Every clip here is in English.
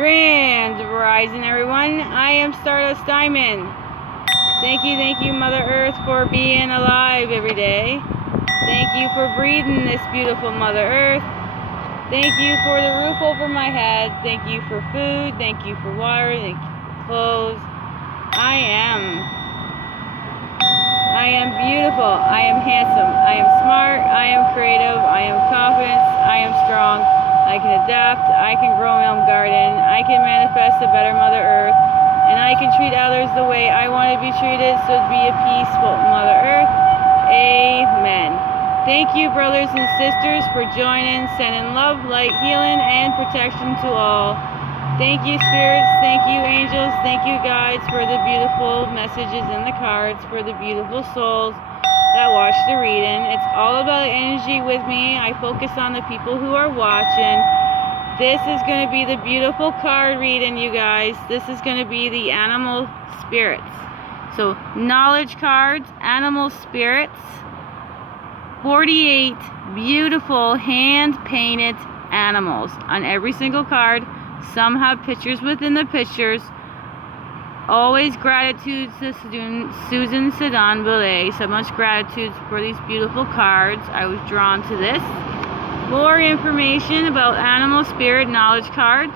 Grand Rising, everyone. I am Stardust Diamond. Thank you, Mother Earth, for being alive every day. Thank you for breathing this beautiful Mother Earth. Thank you for the roof over my head. Thank you for food. Thank you for water. Thank you for clothes. I am beautiful. I am handsome. I am smart. I am creative. I am confident. I am strong. I can adapt. I can grow my own garden. I can manifest a better Mother Earth. And I can treat others the way I want to be treated, so to be a peaceful Mother Earth. Amen. Thank you, brothers and sisters, for joining, sending love, light, healing, and protection to all. Thank you, spirits. Thank you, angels. Thank you, guides, for the beautiful messages in the cards, for the beautiful souls that watch the reading. It's all about energy with me. I focus on the people who are watching. This is going to be the beautiful card reading, you guys. This is going to be the animal spirits. So, knowledge cards, animal spirits, 48 beautiful hand-painted animals on every single card. Some have pictures within the pictures. Always gratitude to Susan Sedan Belay. So much gratitude for these beautiful cards. I was drawn to this. More information about animal spirit knowledge cards.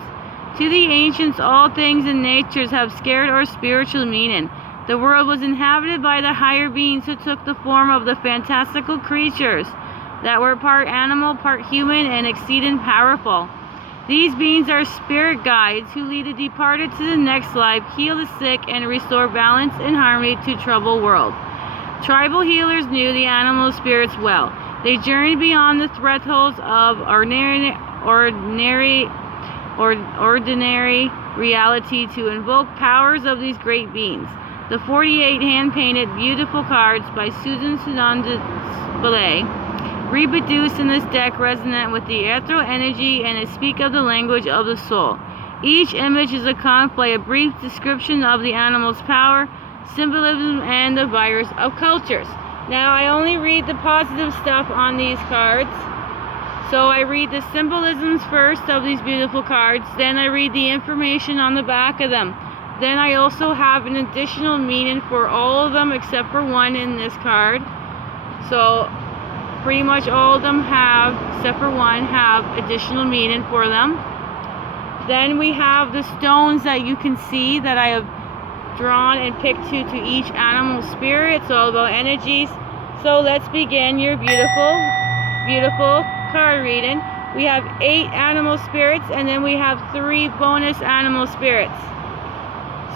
To the ancients, all things in nature have scared or spiritual meaning. The world was inhabited by the higher beings who took the form of the fantastical creatures that were part animal, part human, and exceeding powerful. These beings are spirit guides who lead the departed to the next life, heal the sick, and restore balance and harmony to troubled world. Tribal healers knew the animal spirits well. They journeyed beyond the thresholds of ordinary reality to invoke powers of these great beings. The 48 hand-painted beautiful cards by Susan Sedan Belay reproduced in this deck resonate with the ethereal energy and speak of the language of the soul. Each image is a conflict, a brief description of the animal's power, symbolism, and the virus of cultures. Now, I only read the positive stuff on these cards. So I read the symbolisms first of these beautiful cards, then I read the information on the back of them. Then I also have an additional meaning for all of them except for one in this card. So pretty much all of them have, except for one, have additional meaning for them. Then we have the stones that you can see that I have drawn and picked to each animal spirit. It's all about energies. So let's begin your beautiful card reading. We have 8 animal spirits, and then we have 3 bonus animal spirits.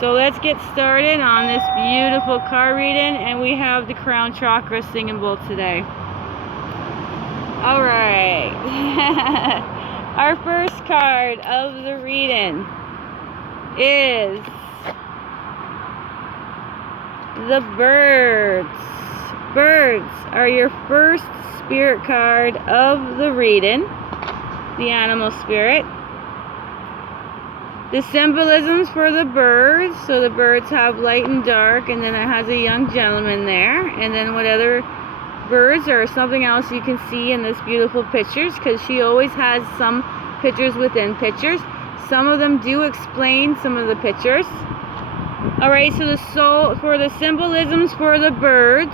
So let's get started on this beautiful card reading, and we have the crown chakra singing bowl today. All right. Our first card of the reading is the birds. Birds are your first spirit card of the reading, the animal spirit. The symbolisms for the birds, so the birds have light and dark, and then it has a young gentleman there, and then what other birds or something else you can see in this beautiful pictures, because she always has some pictures within pictures. Some of them do explain some of the pictures. Alright, so the soul, for the symbolisms for the birds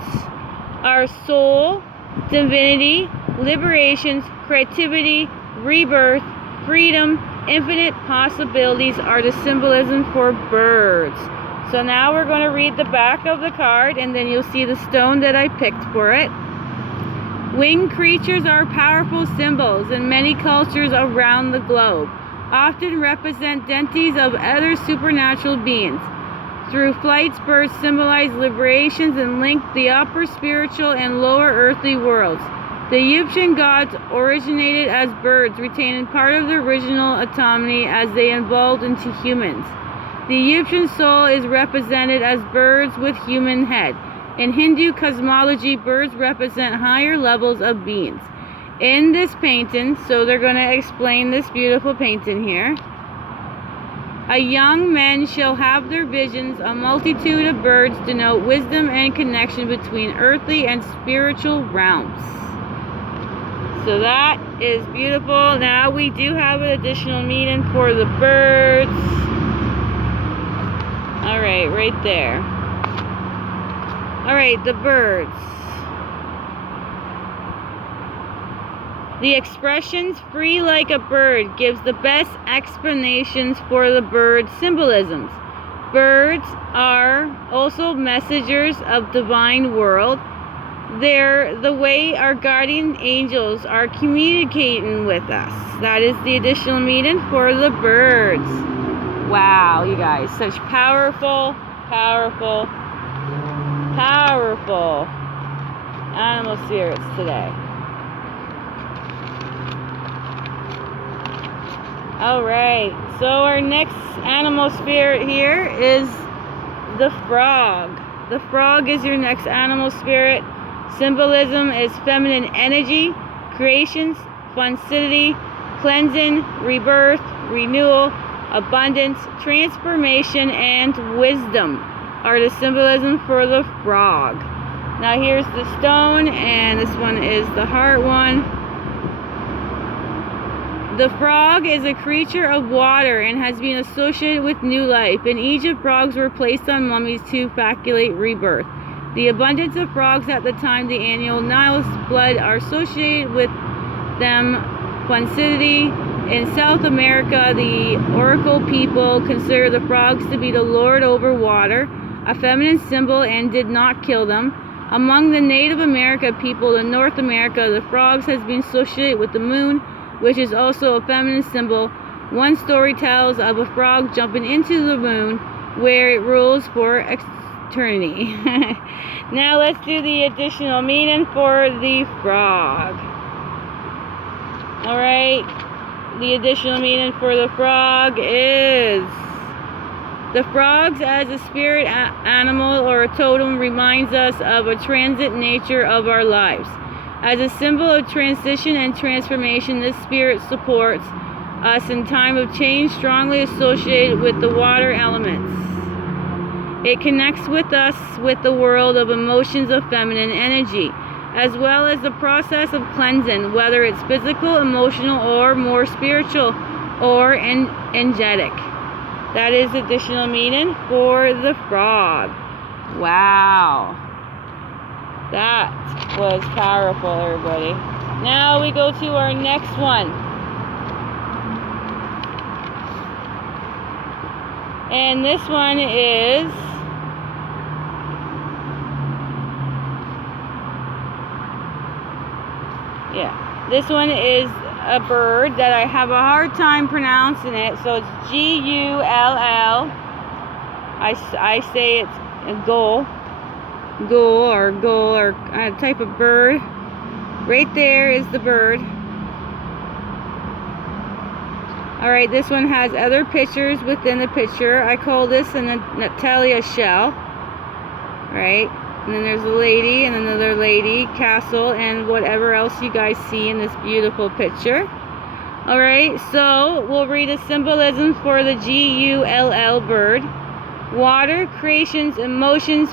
are soul, divinity, liberations, creativity, rebirth, freedom, infinite possibilities are the symbolism for birds. So now we're going to read the back of the card, and then you'll see the stone that I picked for it. Winged creatures are powerful symbols in many cultures around the globe, often represent deities of other supernatural beings. Through flights, birds symbolize liberations and link the upper spiritual and lower earthly worlds. The Egyptian gods originated as birds, retaining part of the original autonomy as they evolved into humans. The Egyptian soul is represented as birds with human head. In Hindu cosmology, birds represent higher levels of beings. In this painting, so they're going to explain this beautiful painting here. A young man shall have their visions. A multitude of birds denote wisdom and connection between earthly and spiritual realms. So that is beautiful. Now we do have an additional meaning for the birds. All right, right there. All right, the birds. The expressions "free like a bird" gives the best explanations for the bird symbolisms. Birds are also messengers of divine world. They're the way our guardian angels are communicating with us. That is the additional meaning for the birds. Wow, you guys, such powerful, powerful, powerful animal spirits today. Alright, so our next animal spirit here is the frog. The frog is your next animal spirit. Symbolism is feminine energy, creations, fluidity, cleansing, rebirth, renewal, abundance, transformation, and wisdom are the symbolism for the frog. Now here's the stone, and this one is the heart one. The frog is a creature of water and has been associated with new life. In Egypt, frogs were placed on mummies to facilitate rebirth. The abundance of frogs at the time the annual Nile flood are associated with them. Fluidity. In South America, the Oracle people consider the frogs to be the lord over water, a feminine symbol, and did not kill them. Among the Native American people in North America, the frogs has been associated with the moon, which is also a feminine symbol. One story tells of a frog jumping into the moon, where it rules for eternity. Now let's do the additional meaning for the frog. Alright, the additional meaning for the frog is: the frogs as a spirit animal or a totem reminds us of a transit nature of our lives. As a symbol of transition and transformation, this spirit supports us in time of change, strongly associated with the water elements. It connects with us with the world of emotions of feminine energy, as well as the process of cleansing, whether it's physical, emotional, or more spiritual or energetic. That is additional meaning for the frog. Wow. That was powerful, everybody. Now we go to our next one. And this one is this one is a bird that I have a hard time pronouncing it. So it's G-U-L-L. I say it's a gull or a type of bird. Right there is the bird. Alright, this one has other pictures within the picture. I call this a Natalia shell. Right? And then there's a lady and another lady, castle, and whatever else you guys see in this beautiful picture. Alright, so we'll read a symbolism for the G-U-L-L bird. Water, creations, emotions,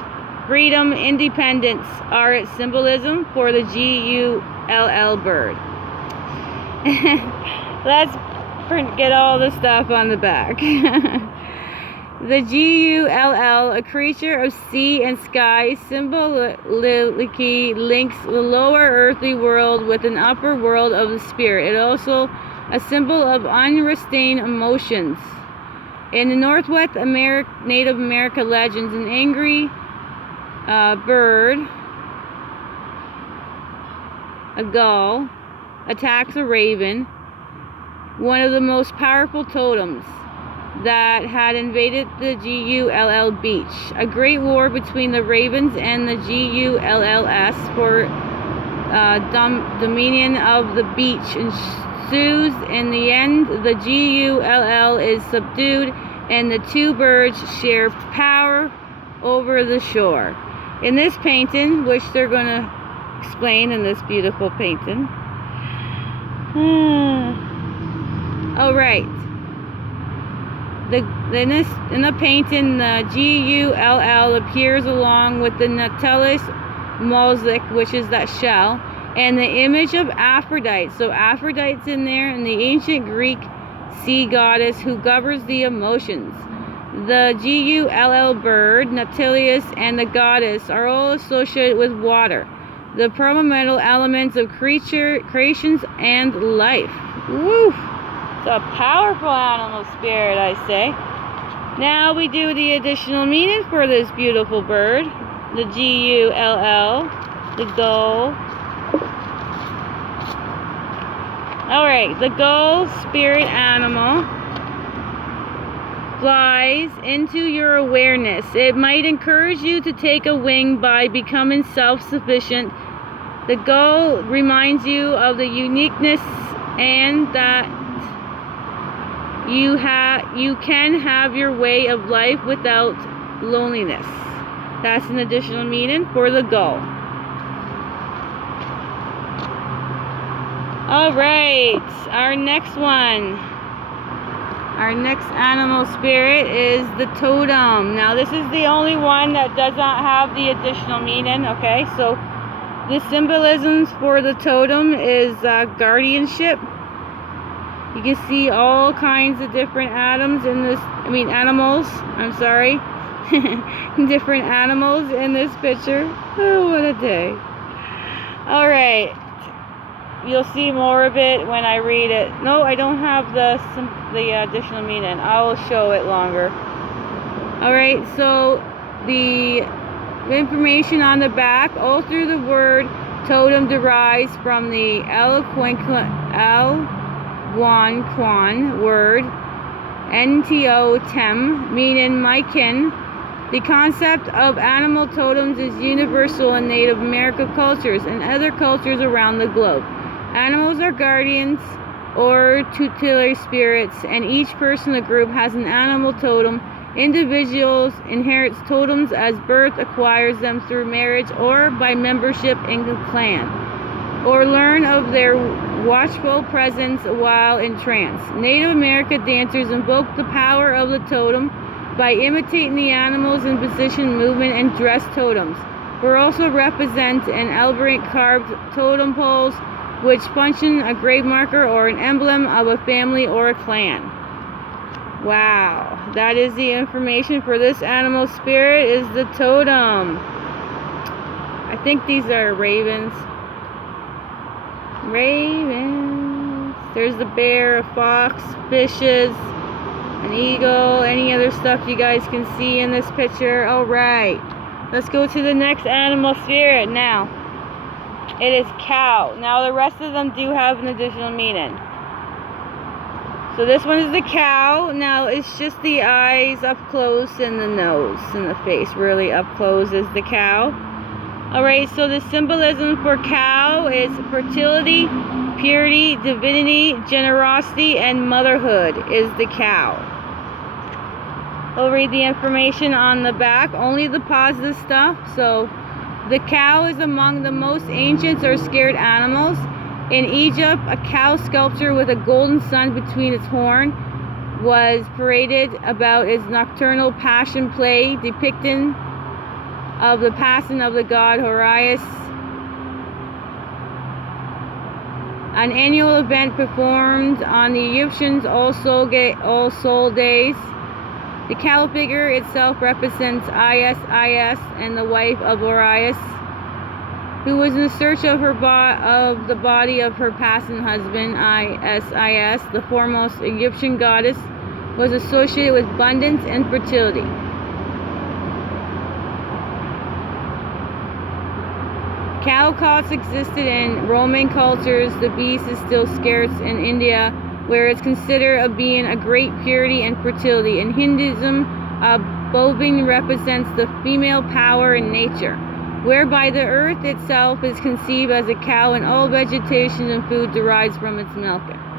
freedom, independence are its symbolism for the G-U-L-L bird. Let's get all the stuff on the back. The G-U-L-L, a creature of sea and sky, symbolically links the lower earthly world with an upper world of the spirit. It also a symbol of unrestrained emotions. In the Northwest Native American legends, an angry bird, a gull, attacks a raven, one of the most powerful totems that had invaded the G-U-L-L beach. A great war between the ravens and the G-U-L-L-S for dominion of the beach ensues. In the end, the G-U-L-L is subdued and the two birds share power over the shore. In this painting, which they're going to explain in this beautiful painting. Alright. In the painting, the G-U-L-L appears along with the Nautilus mosaic, which is that shell. and the image of Aphrodite. So Aphrodite's in there, and the ancient Greek sea goddess who governs the emotions. The Gull bird, Nautilus, and the goddess are all associated with water, the primordial elements of creations and life. Woo! It's a powerful animal spirit, I say. Now we do the additional meaning for this beautiful bird. The Gull, the gull. Alright, the gull, spirit animal, flies into your awareness. It might encourage you to take a wing by becoming self-sufficient. The gull reminds you of the uniqueness and that you can have your way of life without loneliness. That's an additional meaning for the gull. Alright, our next one. Our next animal spirit is the totem. Now this is the only one that does not have the additional meaning, okay? So the symbolisms for the totem is guardianship. You can see all kinds of different animals, I'm sorry. Different animals in this picture. Oh, what a day. Alright. You'll see more of it when I read it. No, I don't have the additional meaning. I will show it longer. Alright, so the information on the back, all through the word totem derives from the Algonquin word Nto-tem, meaning my kin. The concept of animal totems is universal in Native American cultures and other cultures around the globe. Animals are guardians or tutelary spirits, and each person in the group has an animal totem. Individuals inherit totems as birth acquires them through marriage or by membership in a clan, or learn of their watchful presence while in trance. Native American dancers invoke the power of the totem by imitating the animals in position, movement, and dress totems. Were also represent an elaborate carved totem poles, which function a grave marker or an emblem of a family or a clan. Wow, that is the information for this animal spirit, is the totem. I think these are ravens. Ravens. There's the bear, a fox, fishes, an eagle, any other stuff you guys can see in this picture. Alright, let's go to the next animal spirit now. It is cow. Now the rest of them do have an additional meaning. So this one is the cow. Now it's just the eyes up close and the nose and the face really up close is the cow. Alright, so the symbolism for cow is fertility, purity, divinity, generosity, and motherhood is the cow. I'll read the information on the back, only the positive stuff. So the cow is among the most ancient or scared animals. In Egypt, a cow sculpture with a golden sun between its horn was paraded about its nocturnal passion play, depicting of the passing of the god Horus. An annual event performed on the Egyptians' All Soul Days. The cow figure itself represents Isis and the wife of Horus, who was in search of the body of her passing husband. Isis, the foremost Egyptian goddess, was associated with abundance and fertility. Cow cults existed in Roman cultures. The beast is still scarce in India, where it's considered a being of great purity and fertility. In Hinduism, a bovine represents the female power in nature, whereby the earth itself is conceived as a cow and all vegetation and food derives from its milk.